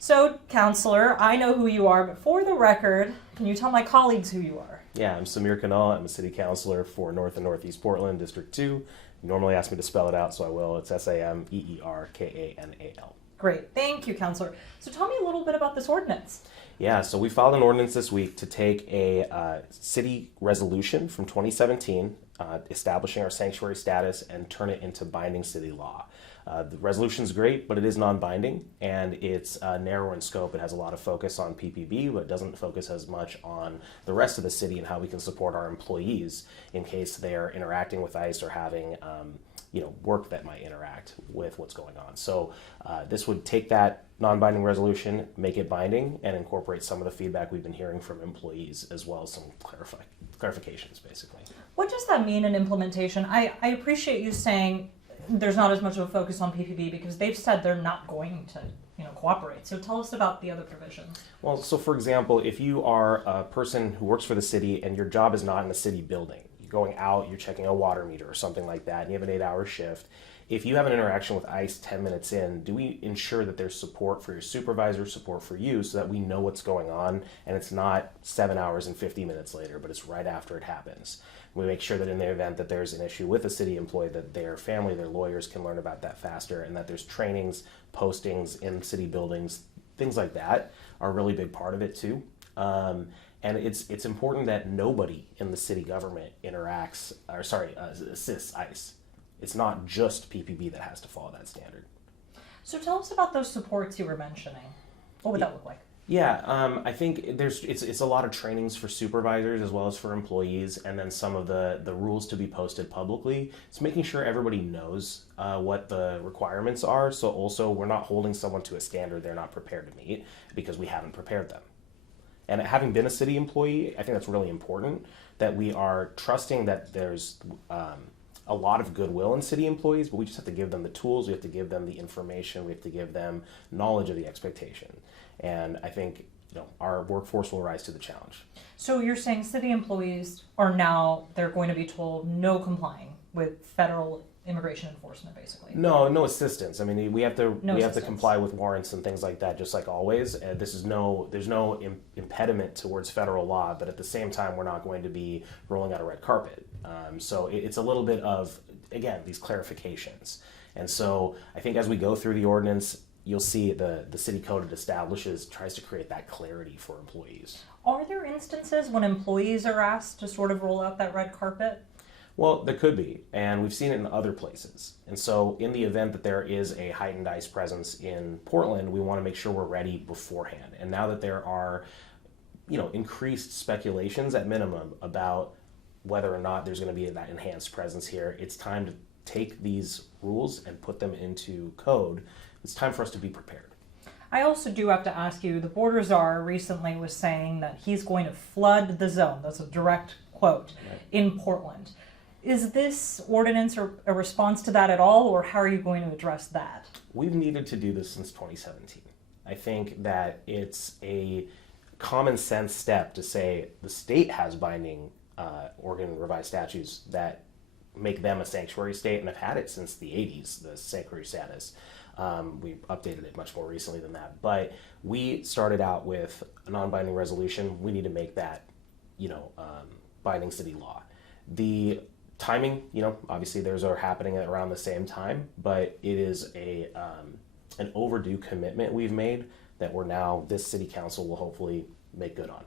So, Counselor, I know who you are, but for the record, can you tell my colleagues who you are? Yeah, I'm Sameer Kanal. I'm a City Councilor for North and Northeast Portland, District 2. You normally ask me to spell it out, so I will. It's Sameerkanal. Great. Thank you, Counselor. So tell me a little bit about this ordinance. Yeah, so we filed an ordinance this week to take a city resolution from 2017 establishing our sanctuary status and turn it into binding city law. The resolution is great, but it is non-binding, and it's narrow in scope. It has a lot of focus on PPB, but doesn't focus as much on the rest of the city and how we can support our employees in case they're interacting with ICE or having work that might interact with what's going on. So this would take that non-binding resolution, make it binding, and incorporate some of the feedback we've been hearing from employees, as well as some clarifications, basically. What does that mean in implementation? I appreciate you saying there's not as much of a focus on PPB because they've said they're not going to cooperate. So tell us about the other provisions. Well, so for example, if you are a person who works for the city and your job is not in a city building, you're going out, you're checking a water meter or something like that, and you have an 8-hour shift, if you have an interaction with ICE 10 minutes in, do we ensure that there's support for your supervisor, support for you, so that we know what's going on and it's not 7 hours and 50 minutes later, but it's right after it happens? We make sure that in the event that there's an issue with a city employee, that their family, their lawyers can learn about that faster, and that there's trainings, postings in city buildings, things like that are a really big part of it too. And it's important that nobody in the city government assists ICE. It's not just PPB that has to follow that standard. So tell us about those supports you were mentioning. What would that look like? Yeah, I think it's a lot of trainings for supervisors as well as for employees, and then some of the rules to be posted publicly. It's making sure everybody knows what the requirements are, so also we're not holding someone to a standard they're not prepared to meet because we haven't prepared them. And having been a city employee, I think that's really important, that we are trusting that there's a lot of goodwill in city employees, but we just have to give them the tools, we have to give them the information, we have to give them knowledge of the expectation. And I think our workforce will rise to the challenge. So you're saying city employees they're going to be told no complying with federal immigration enforcement, basically. No assistance. I mean, we have to comply with warrants and things like that, just like always. There's no impediment towards federal law, but at the same time, we're not going to be rolling out a red carpet. So it's a little bit of, again, these clarifications. And so I think as we go through the ordinance, you'll see the city code it tries to create that clarity for employees. Are there instances when employees are asked to sort of roll out that red carpet? Well, there could be, and we've seen it in other places. And so in the event that there is a heightened ICE presence in Portland, we want to make sure we're ready beforehand. And now that there are, increased speculations at minimum about whether or not there's going to be that enhanced presence here, it's time to take these rules and put them into code. It's time for us to be prepared. I also do have to ask you, the border czar recently was saying that he's going to flood the zone. That's a direct quote, right, in Portland. Is this ordinance a response to that at all, or how are you going to address that? We've needed to do this since 2017. I think that it's a common sense step to say the state has binding Oregon revised statutes that make them a sanctuary state, and have had it since the 80s, the sanctuary status. We updated it much more recently than that, but we started out with a non-binding resolution. We need to make that, binding city law. The timing, obviously those are happening around the same time, but it is an overdue commitment we've made that this city council will hopefully make good on.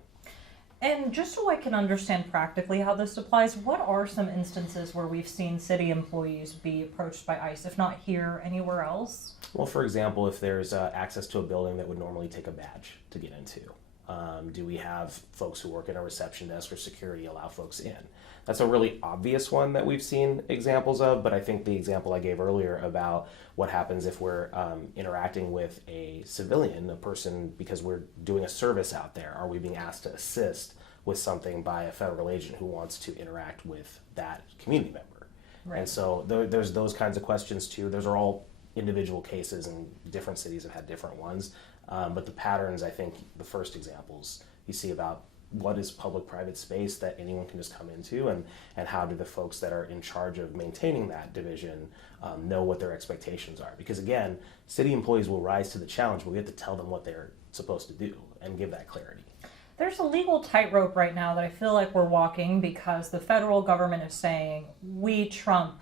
And just so I can understand practically how this applies, what are some instances where we've seen city employees be approached by ICE, if not here, anywhere else? Well, for example, if there's access to a building that would normally take a badge to get into. Do we have folks who work at a reception desk or security allow folks in? That's a really obvious one that we've seen examples of, but I think the example I gave earlier about what happens if we're interacting with a civilian, a person, because we're doing a service out there, are we being asked to assist with something by a federal agent who wants to interact with that community member? Right. And so there's those kinds of questions too. Those are all individual cases, and different cities have had different ones. But the patterns, I think, the first examples you see about what is public-private space that anyone can just come into, and how do the folks that are in charge of maintaining that division know what their expectations are? Because again, city employees will rise to the challenge, but we have to tell them what they're supposed to do and give that clarity. There's a legal tightrope right now that I feel like we're walking, because the federal government is saying we trump,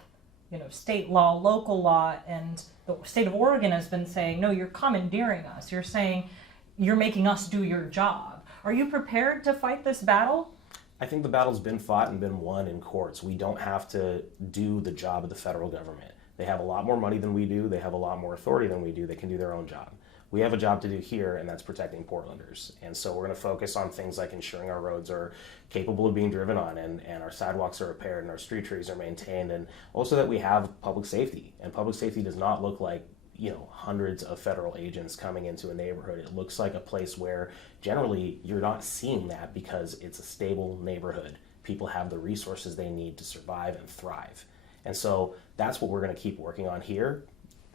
state law, local law, and the state of Oregon has been saying, no, you're commandeering us. You're saying you're making us do your job. Are you prepared to fight this battle? I think the battle's been fought and been won in courts. We don't have to do the job of the federal government. They have a lot more money than we do. They have a lot more authority than we do. They can do their own job. We have a job to do here, and that's protecting Portlanders. And so we're going to focus on things like ensuring our roads are capable of being driven on, and our sidewalks are repaired, and our street trees are maintained, and also that we have public safety. And public safety does not look like hundreds of federal agents coming into a neighborhood. It looks like a place where generally you're not seeing that, because it's a stable neighborhood. People have the resources they need to survive and thrive. And so that's what we're going to keep working on here.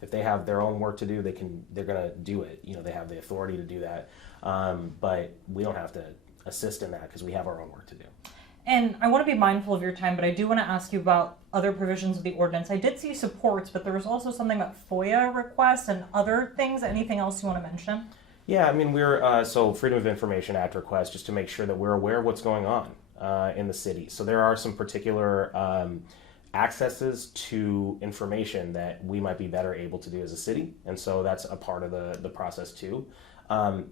If they have their own work to do, they're going to do it. They have the authority to do that. But we don't have to assist in that, because we have our own work to do. And I want to be mindful of your time, but I do want to ask you about other provisions of the ordinance. I did see supports, but there was also something about FOIA requests and other things. Anything else you want to mention? Yeah, we're so Freedom of Information Act requests, just to make sure that we're aware of what's going on in the city. So there are some particular accesses to information that we might be better able to do as a city, and so that's a part of the process too.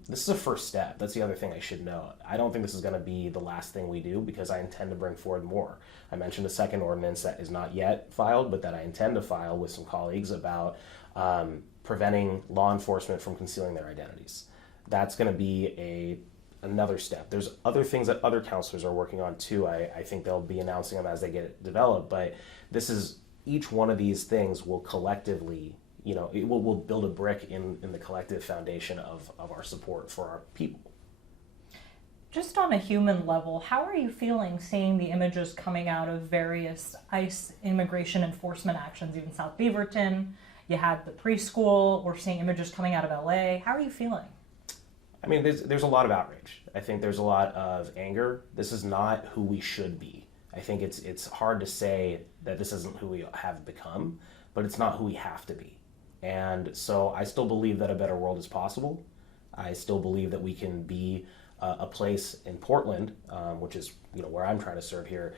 This is a first step. That's the other thing I should know. I don't think this is going to be the last thing we do, because I intend to bring forward more. I mentioned a second ordinance that is not yet filed, but that I intend to file with some colleagues about preventing law enforcement from concealing their identities. That's going to be another step. There's other things that other counselors are working on too. I think they'll be announcing them as they get developed, but each one of these things will collectively, it will build a brick in the collective foundation of our support for our people. Just on a human level, how are you feeling seeing the images coming out of various ICE immigration enforcement actions, even South Beaverton? You had the preschool. We're seeing images coming out of LA. How are you feeling? There's a lot of outrage. I think there's a lot of anger. This is not who we should be. I think it's hard to say that this isn't who we have become, but it's not who we have to be. And so I still believe that a better world is possible. I still believe that we can be a place in Portland, which is where I'm trying to serve here,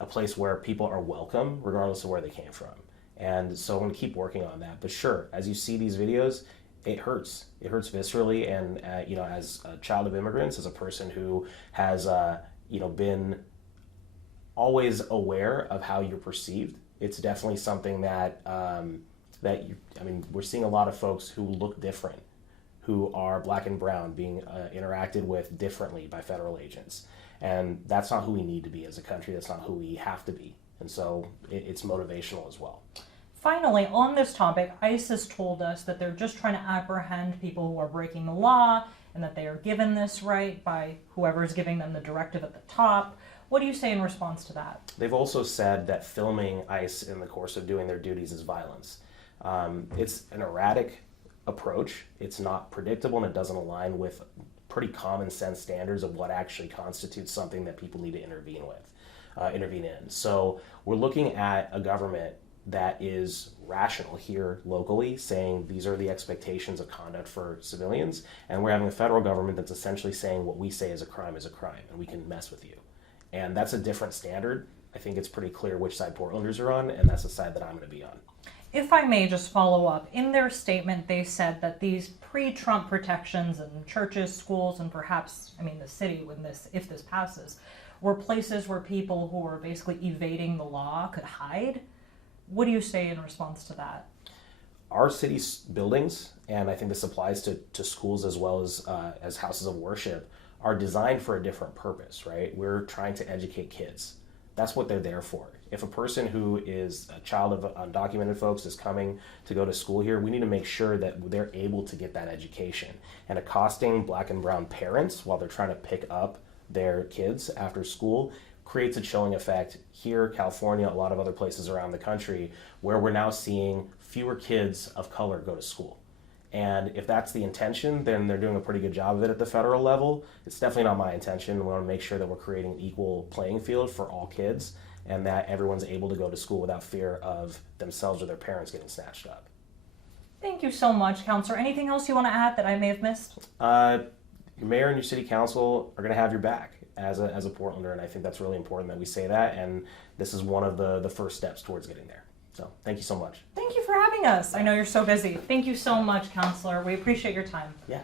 a place where people are welcome regardless of where they came from. And so I'm going to keep working on that. But sure, as you see these videos, it hurts. It hurts viscerally. And as a child of immigrants, as a person who has been always aware of how you're perceived, it's definitely something that we're seeing a lot of folks who look different, who are black and brown, being interacted with differently by federal agents. And that's not who we need to be as a country. That's not who we have to be. And so it's motivational as well. Finally, on this topic, ICE has told us that they're just trying to apprehend people who are breaking the law, and that they are given this right by whoever's giving them the directive at the top. What do you say in response to that? They've also said that filming ICE in the course of doing their duties is violence. It's an erratic approach. It's not predictable, and it doesn't align with pretty common sense standards of what actually constitutes something that people need to intervene in. So we're looking at a government that is rational here locally, saying these are the expectations of conduct for civilians, and we're having a federal government that's essentially saying what we say is a crime, and we can mess with you. And that's a different standard. I think it's pretty clear which side Portlanders are on, and that's the side that I'm going to be on. If I may just follow up, in their statement they said that these pre-Trump protections in churches, schools, and perhaps, the city, if this passes, were places where people who were basically evading the law could hide. What do you say in response to that? Our city's buildings, and I think this applies to schools as well as houses of worship, are designed for a different purpose, right? We're trying to educate kids. That's what they're there for. If a person who is a child of undocumented folks is coming to go to school here, we need to make sure that they're able to get that education. And accosting black and brown parents while they're trying to pick up their kids after school creates a chilling effect here, California, a lot of other places around the country, where we're now seeing fewer kids of color go to school. And if that's the intention, then they're doing a pretty good job of it at the federal level. It's definitely not my intention. We want to make sure that we're creating an equal playing field for all kids and that everyone's able to go to school without fear of themselves or their parents getting snatched up. Thank you so much, Counselor. Anything else you want to add that I may have missed? Your mayor and your city council are going to have your back as a Portlander, and I think that's really important that we say that, and this is one of the first steps towards getting there. So thank you so much. Thank you for having us. I know you're so busy. Thank you so much, Counselor. We appreciate your time. Yeah.